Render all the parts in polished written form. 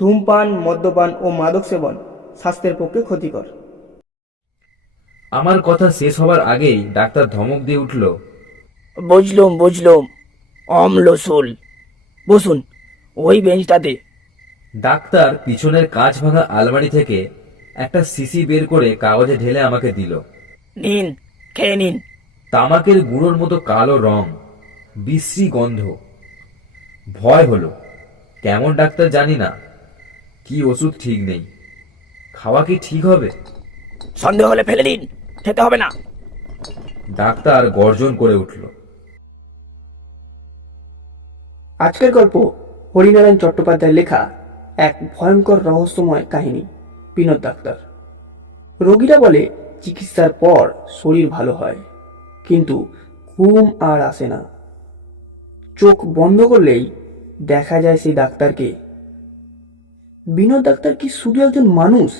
ধূমপান, মদ্যপান ও মাদক সেবন স্বাস্থ্যের পক্ষে ক্ষতিকর। আমার কথা শেষ হবার আগেই ডাক্তার ধমক দিয়ে উঠল, বুঝলুম বুঝলুম, অম্লশূল। বসুন ওই বেঞ্চটাতে। ডাক্তার পিছনের কাঁচ ভাঙা আলমারি থেকে একটা শিশি বের করে কাগজে ঢেলে আমাকে দিল। নিন, খেয়ে নিন। তামাকের গুঁড়োর মতো কালো রং, বিশ্রী গন্ধ। ভয় হলো। কেমন ডাক্তার জানি না, কি ওষুধ ঠিক নেই, খাওয়া কি ঠিক হবে? সন্দেহ হলে ফেলে দিন, খেতে হবে না। ডাক্তার গর্জন করে উঠল। আজকের গল্প হরিনারায়ণ চট্টোপাধ্যায়ের লেখা এক ভয়ঙ্কর রহস্যময় কাহিনী, বিনোদ ডাক্তার। রোগীরা বলে চিকিৎসার পর শরীর ভালো হয়, কিন্তু ঘুম আর আসে না। চোখ বন্ধ করলেই দেখা যায় সেই ডাক্তারকে। বিনোদ ডাক্তার কি শুধু একজন মানুষ,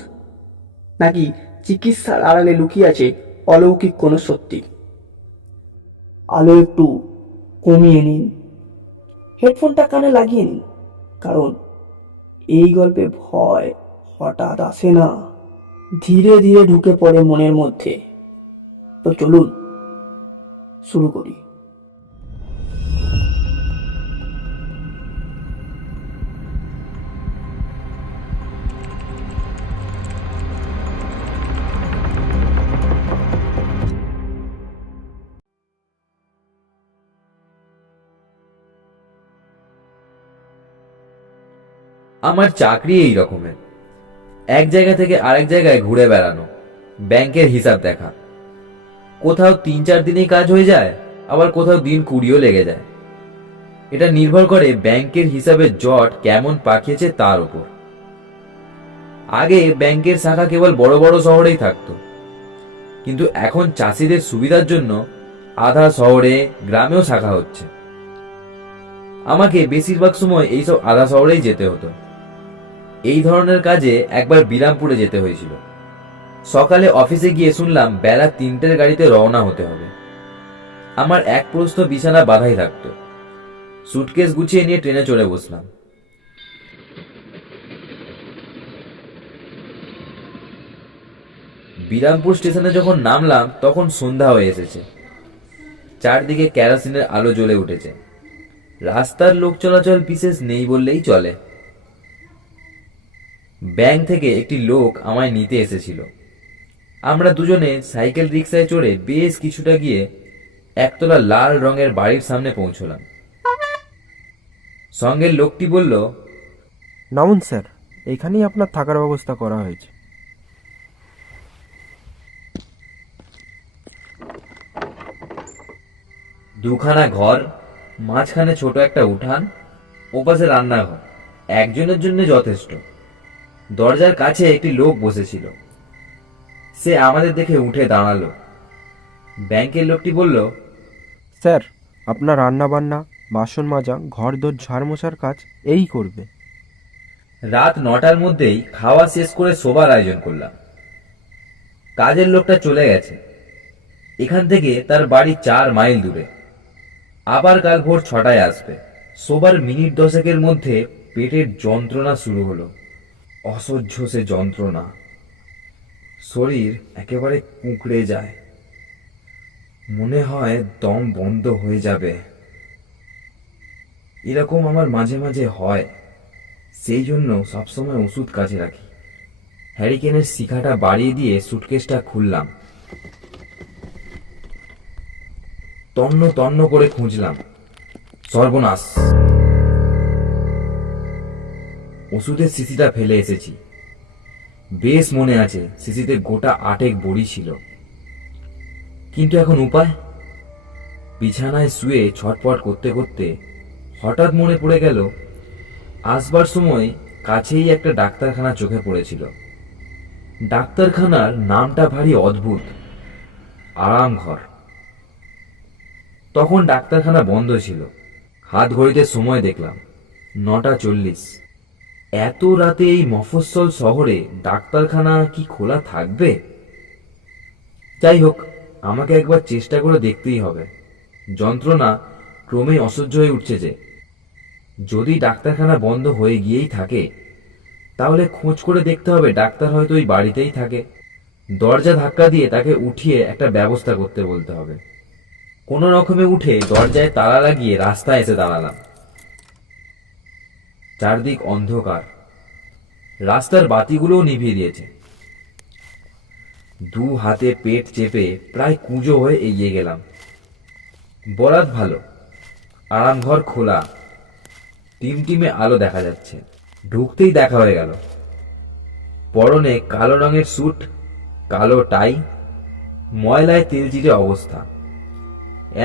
নাকি চিকিৎসার আড়ালে লুকিয়ে আছে অলৌকিক কোনো সত্যি? আলো একটু কমিয়ে নিন, হেডফোনটা কানে লাগিয়ে নিন, কারণ এই গল্পে ভয় হঠাৎ আসে না, ধীরে ধীরে ঢুকে পড়ে মনের মধ্যে। তো চলুন শুরু করি। আমার চাকরি এই রকমের, এক জায়গা থেকে আরেক জায়গায় ঘুরে বেড়ানো, ব্যাংকের হিসাব দেখা। কোথাও 3-4 দিনেই কাজ হয়ে যায়, আবার কোথাও দিন 20ও লেগে যায়। এটা নির্ভর করে ব্যাংকের হিসাবের জট কেমন পাকিয়েছে তার উপর। আগে ব্যাংকের শাখা কেবল বড় বড় শহরেই থাকতো, কিন্তু এখন চাষিদের সুবিধার জন্য আধা শহরে, গ্রামেও শাখা হচ্ছে। আমাকে বেশিরভাগ সময় এইসব আধা শহরেই যেতে হতো। এই ধরনের কাজে একবার বিরামপুরে যেতে হয়েছিল। সকালে অফিসে গিয়ে শুনলাম বেলা 3টের গাড়িতে রওনা হতে হবে। আমার এক প্রস্থ বিছানা বাঁধাই থাকতো। সুটকেস গুছিয়ে নিয়ে ট্রেনে চড়ে বসলাম। বিরামপুর স্টেশনে যখন নামলাম তখন সন্ধ্যা হয়ে এসেছে। চারদিকে কেরোসিনের আলো জ্বলে উঠেছে। রাস্তার লোক চলাচল বিশেষ নেই বললেই চলে। ব্যাংক থেকে একটি লোক আমায় নিতে এসেছিল। আমরা দুজনে সাইকেল রিক্সায় চড়ে বেশ কিছুটা গিয়ে একতলা লাল রঙের বাড়ির সামনে পৌঁছলাম। সঙ্গের লোকটি বলল, নামুন স্যার, এখানেই আপনার থাকার ব্যবস্থা করা হয়েছে। দুখানা ঘর, মাঝখানে ছোট একটা উঠান, ওপাশে রান্নাঘর, একজনের জন্য যথেষ্ট। দরজার কাছে একটি লোক বসেছিল। সে আমাদের দেখে উঠে দাঁড়ালো। ব্যাংকের লোকটি বলল, স্যার, আপনার রান্না বান্না, বাসন মাজা, ঘর দোর ঝাড় মোছার কাজ এই করবে। রাত 9টার মধ্যেই খাওয়া শেষ করে শোবার আয়োজন করলাম। কাজের লোকটা চলে গেছে। এখান থেকে তার বাড়ি 4 মাইল দূরে। আবার কাল ভোর 6টায় আসবে। শোবার মিনিট 10-এর মধ্যে পেটের যন্ত্রণা শুরু হলো। অসহ্য সে যন্ত্রণা। শরীর একেবারে কুঁকড়ে যায়। মনে হয় দম বন্ধ হয়ে যাবে। এরকম আমার মাঝে মাঝে হয়, সেই জন্য সবসময় ওষুধ কাছে রাখি। হ্যারিকেনের শিখাটা বাড়িয়ে দিয়ে সুটকেসটা খুললাম। তন্ন তন্ন করে খুঁজলাম। সর্বনাশ! ওষুধের শিশিটা ফেলে এসেছি। বেশ মনে আছে শিশিতে গোটা 8 বড়ি ছিল। কিন্তু এখন উপায়? বিছানায় শুয়ে ছটপট করতে করতে হঠাৎ মনে পড়ে গেল আসবার সময় কাছেই একটা ডাক্তারখানা চোখে পড়েছিল। ডাক্তারখানার নামটা ভারী অদ্ভুত, আরাম ঘর। তখন ডাক্তারখানা বন্ধ ছিল। হাত ঘড়িতে সময় দেখলাম 9টা 40। এত রাতে এই মফস্বল শহরে ডাক্তারখানা কি খোলা থাকবে? যাই হোক, আমাকে একবার চেষ্টা করে দেখতেই হবে। যন্ত্রণা ক্রমেই অসহ্য হয়ে উঠছে যে। যদি ডাক্তারখানা বন্ধ হয়ে গিয়েই থাকে তাহলে খোঁজ করে দেখতে হবে ডাক্তার হয়তো ওই বাড়িতেই থাকে। দরজা ধাক্কা দিয়ে তাকে উঠিয়ে একটা ব্যবস্থা করতে বলতে হবে। কোনো রকমে উঠে দরজায় তালা লাগিয়ে রাস্তায় এসে দাঁড়ালাম। চারদিক অন্ধকার, রাস্তার বাতিগুলোও নিভিয়ে দিয়েছে। দু হাতে পেট চেপে প্রায় কুঁজো হয়ে এগিয়ে গেলাম। বরাত ভালো, আরামঘর খোলা, টিমটিমে আলো দেখা যাচ্ছে। ঢুকতেই দেখা হয়ে গেল। পরনে কালো রঙের স্যুট, কালো টাই, ময়লায় তেলচিটে অবস্থা।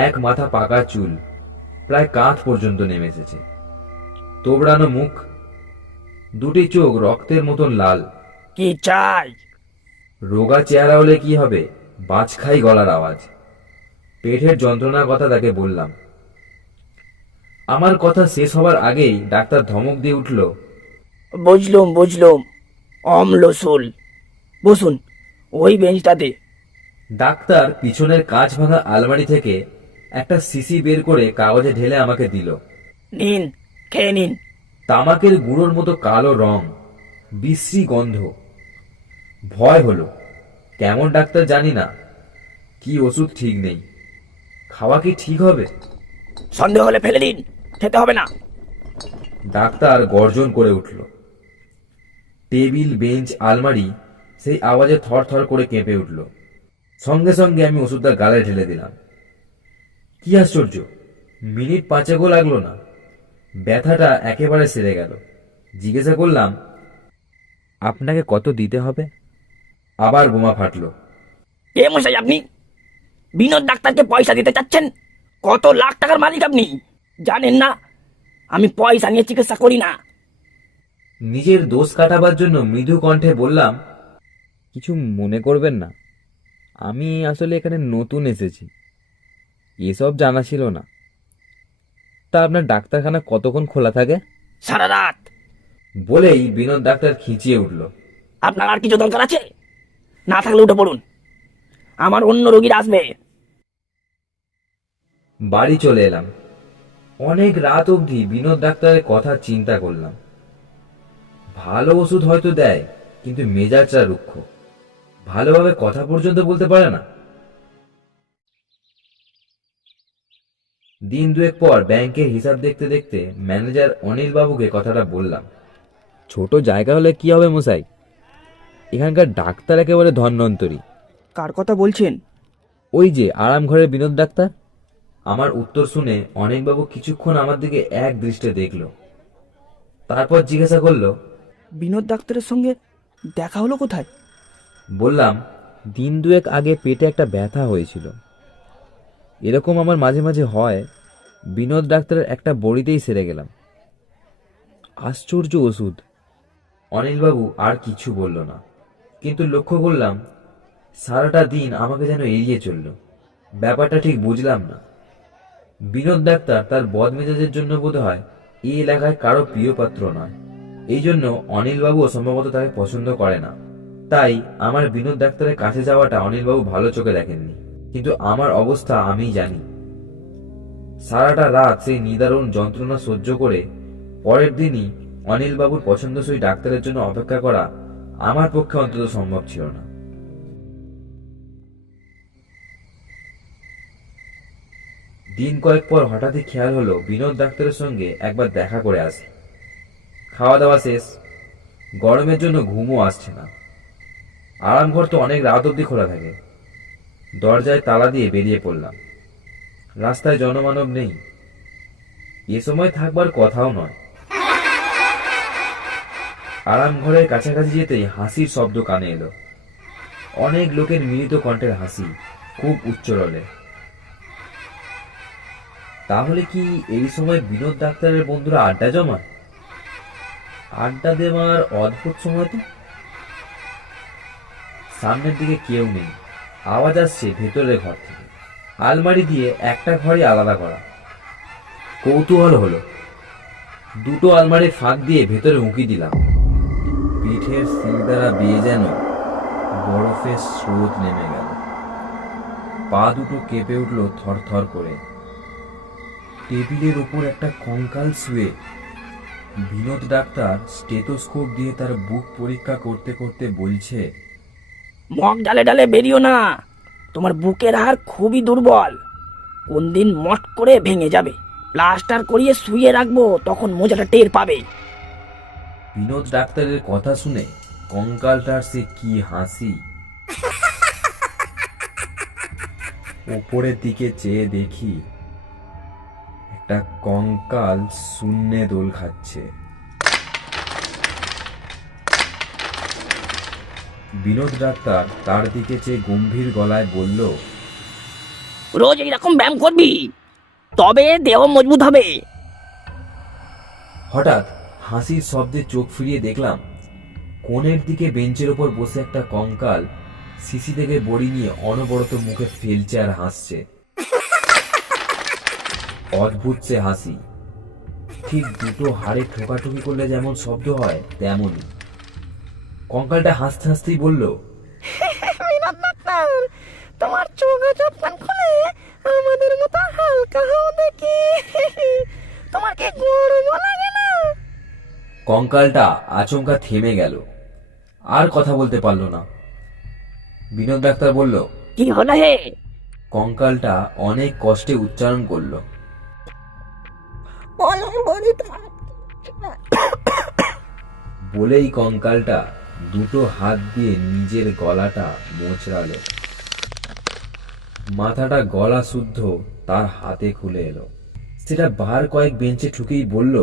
এক মাথা পাকা চুল প্রায় কাঁধ পর্যন্ত নেমে এসেছে। তোবড়ানো মুখ, দুটি চোখ রক্তের মতন লাল। কি চাই? রোগা চেহারা হলে কি হবে, বাজখাই গলার আওয়াজ। পেটের যন্ত্রণার কথা তাকে বললাম। আমার কথা শেষ হবার আগেই ডাক্তার ধমক দিয়ে উঠল, বুঝলুম, অম্লশূল। বসুন ওই বেঞ্চটাতে। ডাক্তার পিছনের কাঁচ ভাঙা আলমারি থেকে একটা শিশি বের করে কাগজে ঢেলে আমাকে দিল। নিন, খেয়ে নিন। তামাকের গুঁড়োর মতো কালো রং, বিশ্রী গন্ধ। ভয় হলো। কেমন ডাক্তার জানি না, কি ওষুধ ঠিক নেই। খাওয়া কি ঠিক হবে? সন্দেহ হলে ফেলে দিন, খেতে হবে না। ডাক্তার গর্জন করে উঠল। টেবিল, বেঞ্চ, আলমারি সেই আওয়াজে থর থর করে কেঁপে উঠল। সঙ্গে সঙ্গে আমি ওষুধটা গালে ঢেলে দিলাম। কি আশ্চর্য, মিনিট পাঁচেকও লাগলো না, ব্যথাটা একেবারে সেরে গেল। জিজ্ঞাসা করলাম, আপনাকে কত দিতে হবে? আবার বোমা ফাটলো। কে মশাই আপনি? বিনোদ ডাক্তারকে পয়সা দিতে চাচ্ছেন? কত লাখ টাকার মালিক আপনি, জানেন না আমি পয়সা নিয়ে চিকিৎসা করি না। নিজের দোষ কাটাবার জন্য মৃদু কণ্ঠে বললাম, কিছু মনে করবেন না, আমি আসলে এখানে নতুন এসেছি, এসব জানা ছিল না। তা আপনার ডাক্তারখানা কতক্ষণ খোলা থাকে? সারা রাত। বলেই বিনোদ ডাক্তার খিঁচিয়ে উঠল। আপনার আর কিছু দরকার আছে? না থাকলে উঠে পড়ুন, আমার অন্য রোগীরা আসবে। বাড়ি চলে এলাম। অনেক রাত অবধি বিনোদ ডাক্তারের কথা চিন্তা করলাম। ভালো ওষুধ হয়তো দেয়, কিন্তু মেজাজটা রুক্ষ, ভালোভাবে কথা পর্যন্ত বলতে পারে না। দিন দুয়েক পর ব্যাংকের হিসাব দেখতে দেখতে ম্যানেজার অনিল বাবুকে কথাটা বললাম। ছোট জায়গা হলে কি হবে মশাই, এখানকার ডাক্তার একেবারে ধন্বন্তরী। কার কথা বলছেন? ওই যে আরাম ঘরের বিনোদ ডাক্তার। আমার উত্তর শুনে অনিলবাবু কিছুক্ষণ আমার দিকে এক দৃষ্টে দেখল, তারপর জিজ্ঞাসা করলো, বিনোদ ডাক্তারের সঙ্গে দেখা হলো কোথায়? বললাম, দিন দুয়েক আগে পেটে একটা ব্যথা হয়েছিল। এরকম আমার মাঝে মাঝে হয়। বিনোদ ডাক্তারের একটা বড়িতেই সেরে গেলাম। আশ্চর্য ওষুধ। অনিলবাবু আর কিছু বলল না, কিন্তু লক্ষ্য করলাম সারাটা দিন আমাকে যেন এড়িয়ে চলল। ব্যাপারটা ঠিক বুঝলাম না। বিনোদ ডাক্তার তার বদমেজাজের জন্য বোধহয় এই এলাকায় কারো প্রিয় পাত্র নয়। এই জন্য অনিলবাবুও সম্ভবত তাকে পছন্দ করে না। তাই আমার বিনোদ ডাক্তারের কাছে যাওয়াটা অনিলবাবু ভালো চোখে দেখেননি। কিন্তু আমার অবস্থা আমি জানি। সারাটা রাত সেই নিদারুণ যন্ত্রণা সহ্য করে পরের দিনই অনিলবাবুর পছন্দসই ডাক্তারের জন্য অপেক্ষা করা আমার পক্ষে অন্তত সম্ভব ছিল না। দিন কয়েক পর হঠাৎই খেয়াল হলো বিনোদ ডাক্তারের সঙ্গে একবার দেখা করে আসি। খাওয়া দাওয়া শেষ, গরমের জন্য ঘুমও আসছে না। আরামঘর তো অনেক রাত অবধি খোলা থাকে। দরজায় তালা দিয়ে বেরিয়ে পড়লাম। রাস্তায় জনমানব নেই, এ সময় থাকবার কথাও নয়। আরামঘরের কাছাকাছি যেতেই হাসির শব্দ কানে এলো। অনেক লোকের মিলিত কণ্ঠের হাসি, খুব উচ্চরলে। তাহলে কি এই সময় বিনোদ ডাক্তারের বন্ধুরা আড্ডা জমায়? আড্ডা দেওয়ার অদ্ভুত সময় তো। সামনের দিকে কেউ নেই, আওয়াজ আসছে ভেতরের ঘর থেকে। আলমারি দিয়ে একটা ঘরই আলাদা করা। কৌতূহল হলো, দুটো আলমারির ফাঁক দিয়ে ভেতরে উঁকি দিলাম। পিঠের সিল দ্বারা বেয়ে যেন বরফের স্রোত নেমে গেল। পা দুটো কেঁপে উঠল থরথর করে। টেবিলের উপর একটা কঙ্কাল শুয়ে, বিনোদ ডাক্তার স্টেথোস্কোপ দিয়ে তার বুক পরীক্ষা করতে করতে বলছে, মগ ডালে ডালে বেরিও না, তোমার বুকের হাড় খুবই দুর্বল, কোন দিন মট করে ভেঙে যাবে। প্লাস্টার করিয়ে শুয়ে রাখবো, তখন মজাটা টের পাবে। বিনোদ ডাক্তারের কথা শুনে কঙ্কালটার সে কি হাসি। ওপরের দিকে চেয়ে দেখি একটা কঙ্কাল শূন্যে দোল খাচ্ছে। বিনোদ ডাক্তার তার দিকে চেয়ে গম্ভীর গলায় বলল, রোজ এইরকম ব্যায়াম করবি, তবে দেহ মজবুত হবে। হঠাৎ হাসির শব্দে চোখ ফিরিয়ে দেখলাম কোণের দিকে বেঞ্চের ওপর বসে একটা কঙ্কাল শিশি থেকে বড়ি নিয়ে অনবরত মুখে ফেলছে আর হাসছে। অদ্ভুত সে হাসি, ঠিক দুটো হাড়ে ঠোকাঠুকি করলে যেমন শব্দ হয় তেমনই। কঙ্কালটা হাসতে হাসতেই বলল, তোমার চোখ যখন খুলে আমাদের মতো হালকা হও দেখি, তোমার কি গরম লাগে না? কঙ্কালটা আচমকা থেমে গেল, আর কথা বলতে পারলো না। বিনোদ ডাক্তার বলল, কি হলো হে? কঙ্কালটা অনেক কষ্টে উচ্চারণ করলো, বলেই কঙ্কালটা দুটো হাত দিয়ে নিজের গলাটা মোচড়ালো। মাথাটা গলা শুদ্ধ তার হাতে খুলে এলো। সেটা বার কয়েক বেঞ্চে ঠুকেই বলল,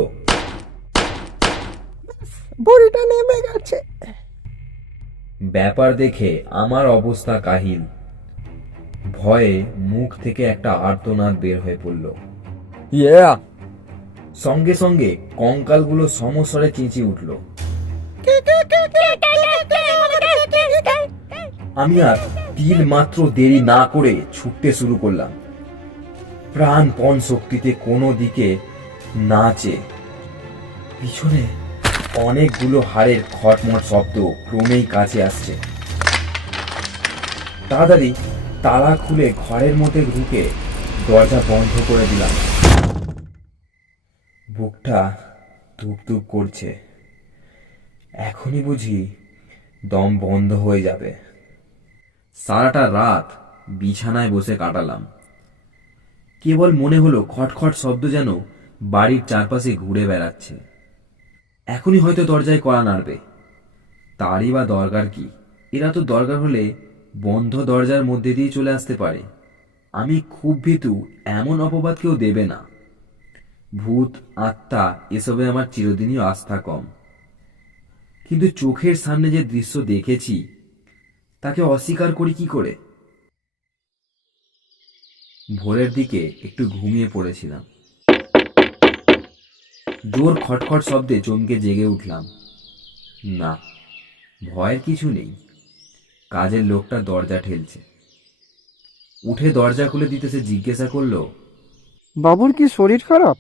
বড়িটা নেমে গেছে। ব্যাপার দেখে আমার অবস্থা কাহিল। ভয়ে মুখ থেকে একটা আর্তনাদ বের হয়ে পড়ল। সঙ্গে সঙ্গে কঙ্কালগুলো সমস্বরে চেঁচিয়ে উঠল। আমি আর তিল মাত্র দেরি না করে ছুটতে শুরু করলাম, প্রাণপণ শক্তিতে কোনো দিকে না চেয়ে। পিছনে অনেকগুলো হাড়ের খটমট শব্দ ক্রমেই কাছে আসছে। তাড়াতাড়ি তালা খুলে ঘরের মধ্যে ঢুকে দরজা বন্ধ করে দিলাম। বুকটা ধুকধুক করছে, এখনই বুঝি দম বন্ধ হয়ে যাবে। সারাটা রাত বিছানায় বসে কাটালাম। কেবল মনে হলো খটখট শব্দ যেন বাড়ির চারপাশে ঘুরে বেড়াচ্ছে। এখনই হয়তো দরজায় কড়া নাড়বে, তারই বা দরকার কি? এরা তো দরকার হলে বন্ধ দরজার মধ্যে দিয়ে চলে আসতে পারে। আমি খুব ভীতু এমন অপবাদ কেউ দেবে না। ভূত আত্মা এসবে আমার চিরদিনই আস্থা কম, কিন্তু চোখের সামনে যে দৃশ্য দেখেছি তাকে অস্বীকার করি কি করে? ভোরের দিকে একটু ঘুমিয়ে পড়েছিলাম। জোর খটখট শব্দে চমকে জেগে উঠলাম। না, ভয়ের কিছু নেই। কাজের লোকটা দরজা ঠেলছে। উঠে দরজা খুলে দিতে সে জিজ্ঞাসা করলো, বাবুর কি শরীর খারাপ?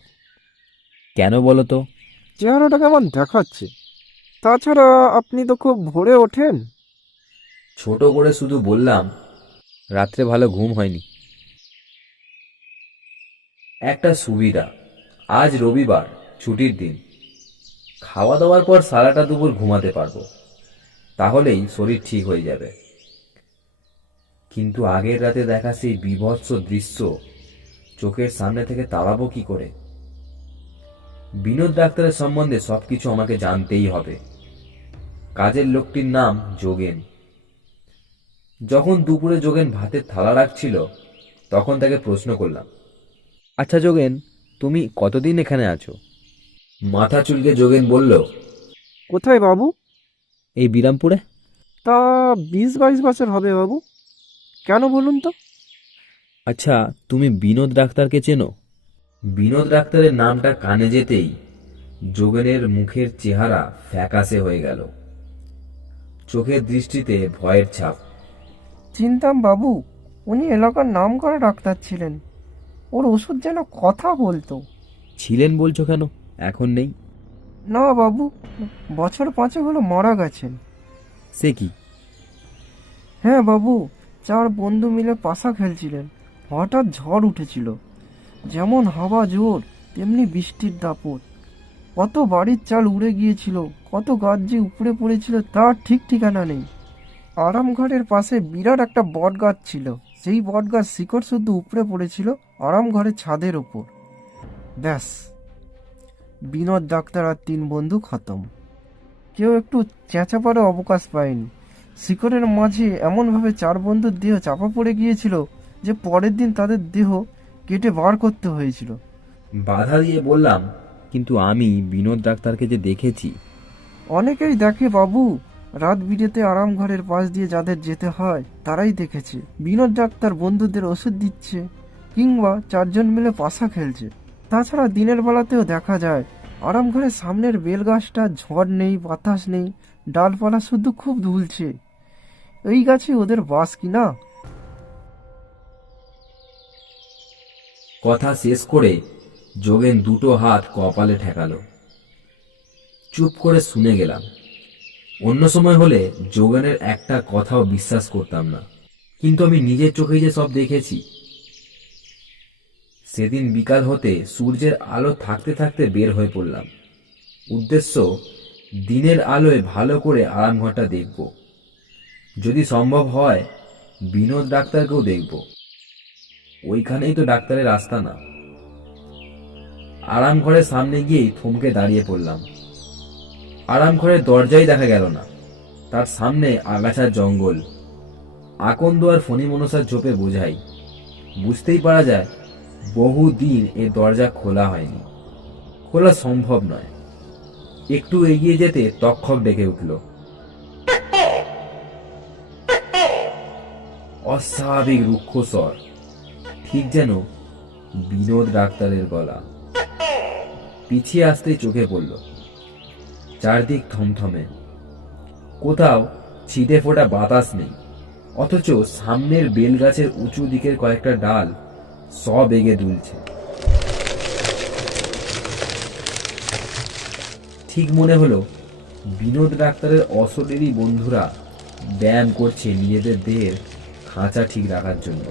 কেন বলো তো? চেহারাটা কেমন দেখাচ্ছে? তাছাড়া আপনি তো খুব ভোরে ওঠেন। ছোট করে শুধু বললাম, রাত্রে ভালো ঘুম হয়নি। একটা সুবিধা, আজ রবিবার, ছুটির দিন। খাওয়া দাওয়ার পর সারাটা দুপুর ঘুমাতে পারবো, তাহলেই শরীর ঠিক হয়ে যাবে। কিন্তু আগের রাতে দেখা সেই বীভৎস দৃশ্য চোখের সামনে থেকে তাড়াবো কি করে? বিনোদ ডাক্তারের সম্বন্ধে সবকিছু আমাকে জানতেই হবে। কাজের লোকটির নাম যোগেন। যখন দুপুরে যোগেন ভাতের থালা রাখছিল, তখন তাকে প্রশ্ন করলাম, আচ্ছা যোগেন, তুমি কতদিন এখানে আছো? মাথা চুলকে যোগেন বলল, কোথায় বাবু? এই বিরামপুরে। তা 20-22 বছর হবে বাবু। কেন বলুন তো? আচ্ছা, তুমি বিনোদ ডাক্তারকে চেনো? বিনোদ ডাক্তারের নামটা কানে যেতেই যোগেনের মুখের চেহারা ফ্যাকাশে হয়ে গেল, চোখের দৃষ্টিতে ভয়ের ছাপ। চিনতাম বাবু, উনি এলাকার নাম করা ডাক্তার ছিলেন। ওর ওষুধ যেন কথা বলতো। ছিলেন বলছো কেন? এখন নেই? না বাবু, বছর 5 হলো মারা গেছেন। সে কি? হ্যাঁ বাবু, 4 বন্ধু মিলে পাশা খেলছিলেন, হঠাৎ ঝড় উঠেছিল। যেমন হাওয়া জোর, তেমনি বৃষ্টির দাপট। কত বাড়ির চাল উড়ে গিয়েছিল, কত গাছ যে উপড়ে পড়েছিল তার ঠিক ঠিকানা নেই। আরামঘরের পাশে বিরাট একটা বট গাছ ছিল, সেই বট গাছ শিকড় শুধু উপড়ে পড়েছিল আরামঘরের ছাদের ওপর। ব্যাস, বিনোদ ডাক্তার আর 3 বন্ধু খতম। কেউ একটু চেঁচাপারও অবকাশ পায়নি। শিকড়ের মাঝে এমনভাবে 4 বন্ধুর দেহ চাপা পড়ে গিয়েছিল যে পরের দিন তাদের দেহ কেটে বার করতে হয়েছিল। বাধা দিয়ে বললাম, কিন্তু আমি বিনোদ ডাক্তারকে যে দেখেছি। অনেকেই দেখে বাবু, রাত বিরেতে আরামঘরের পাশ দিয়ে যাদের যেতে হয় তারাই দেখেছে বিনোদ ডাক্তার বন্ধুদের ওষুধ দিচ্ছে কিংবা 4 জন মিলে পাশা খেলছে। তাছাড়া দিনের বেলাতেও দেখা যায় আরামঘরের সামনের বেল গাছটা ঝড় নেই, বাতাস নেই, ডালপালা শুধু খুব দুলছে। এই গাছে ওদের বাস কিনা। কথা শেষ করে যোগেন দুটো হাত কপালে ঠেকালো। চুপ করে শুনে গেলাম। অন্য সময় হলে যোগেনের একটা কথাও বিশ্বাস করতাম না, কিন্তু আমি নিজের চোখেই যে সব দেখেছি। সেদিন বিকাল হতে সূর্যের আলো থাকতে থাকতে বের হয়ে পড়লাম। উদ্দেশ্য, দিনের আলোয় ভালো করে আরামঘরটা দেখব, যদি সম্ভব হয় বিনোদ ডাক্তারকেও দেখব। ওইখানেই তো ডাক্তারের আস্তানা। আরামঘরের সামনে গিয়েই থমকে দাঁড়িয়ে পড়লাম। আরামঘরের দরজাই দেখা গেল না, তার সামনে আগাছার জঙ্গল। আকন্দ আর ফণি মনসার ঝোপে বোঝাই, বুঝতেই পারা যায় বহুদিন এ দরজা খোলা হয়নি, খোলা সম্ভব নয়। একটু এগিয়ে যেতে তক্ষক ডেকে উঠল, অস্বাভাবিক রুক্ষ স্বর, ঠিক যেন বিনোদ ডাক্তারের গলা। পিছিয়ে আসতেই চোখে পড়ল, চারদিক থমথমে, কোথাও ছিটে ফোটা বাতাস নেই, অথচ সামনের বেলগাছের উঁচু দিকের কয়েকটা ডাল সব এগে দুলছে। ঠিক মনে হলো বিনোদ ডাক্তারের অশরীরী বন্ধুরা ব্যায়াম করছে নিজেদের দেহের খাঁচা ঠিক রাখার জন্য।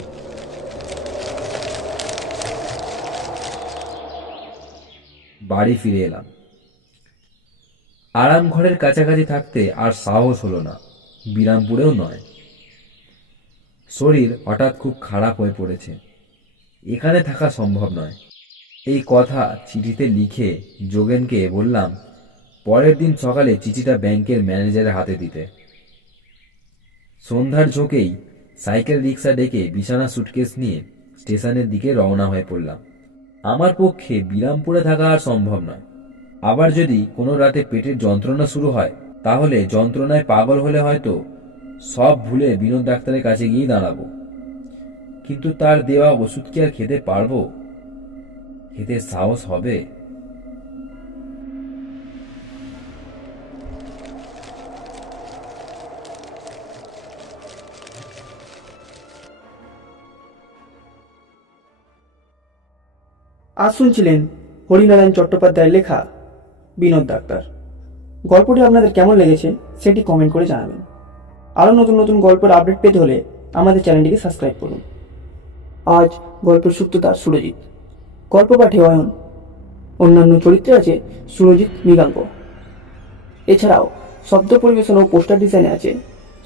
বাড়ি ফিরে এলাম। আরাম ঘরের কাছাকাছি থাকতে আর সাহস হলো না, বিরামপুরেও নয়। শরীর হঠাৎ খুব খারাপ হয়ে পড়েছে, এখানে থাকা সম্ভব নয়। এই কথা চিঠিতে লিখে যোগেনকে বললাম পরের দিন সকালে চিঠিটা ব্যাংকের ম্যানেজারের হাতে দিতে। সন্ধ্যার ঝোঁকেই সাইকেল রিক্সা ডেকে বিছানা সুটকেস নিয়ে স্টেশনের দিকে রওনা হয়ে পড়লাম। আমার পক্ষে বিরামপুরে থাকা আর সম্ভব নয়। আবার যদি কোনো রাতে পেটের যন্ত্রণা শুরু হয়, তাহলে যন্ত্রণায় পাগল হলে হয়তো সব ভুলে বিনোদ ডাক্তারের কাছে গিয়ে দাঁড়াবো। কিন্তু তার দেওয়া ওষুধ কি আর খেতে পারবো? খেতে সাহস হবে? আজ শুনছিলেন হরিনারায়ণ চট্টোপাধ্যায়ের লেখা বিনোদ ডাক্তার। গল্পটি আপনাদের কেমন লেগেছে সেটি কমেন্ট করে জানাবেন। আরও নতুন নতুন গল্পের আপডেট পেতে হলে আমাদের চ্যানেলটিকে সাবস্ক্রাইব করুন। আজ গল্পের সূত্রধার সুরজিৎ, গল্প পাঠে অয়ন, অন্যান্য চরিত্রে আছে সুরজিৎ, মৃগাঙ্ক। এছাড়াও শব্দ পরিবেশন ও পোস্টার ডিজাইনে আছে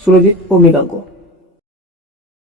সুরজিৎ ও মৃগাঙ্ক।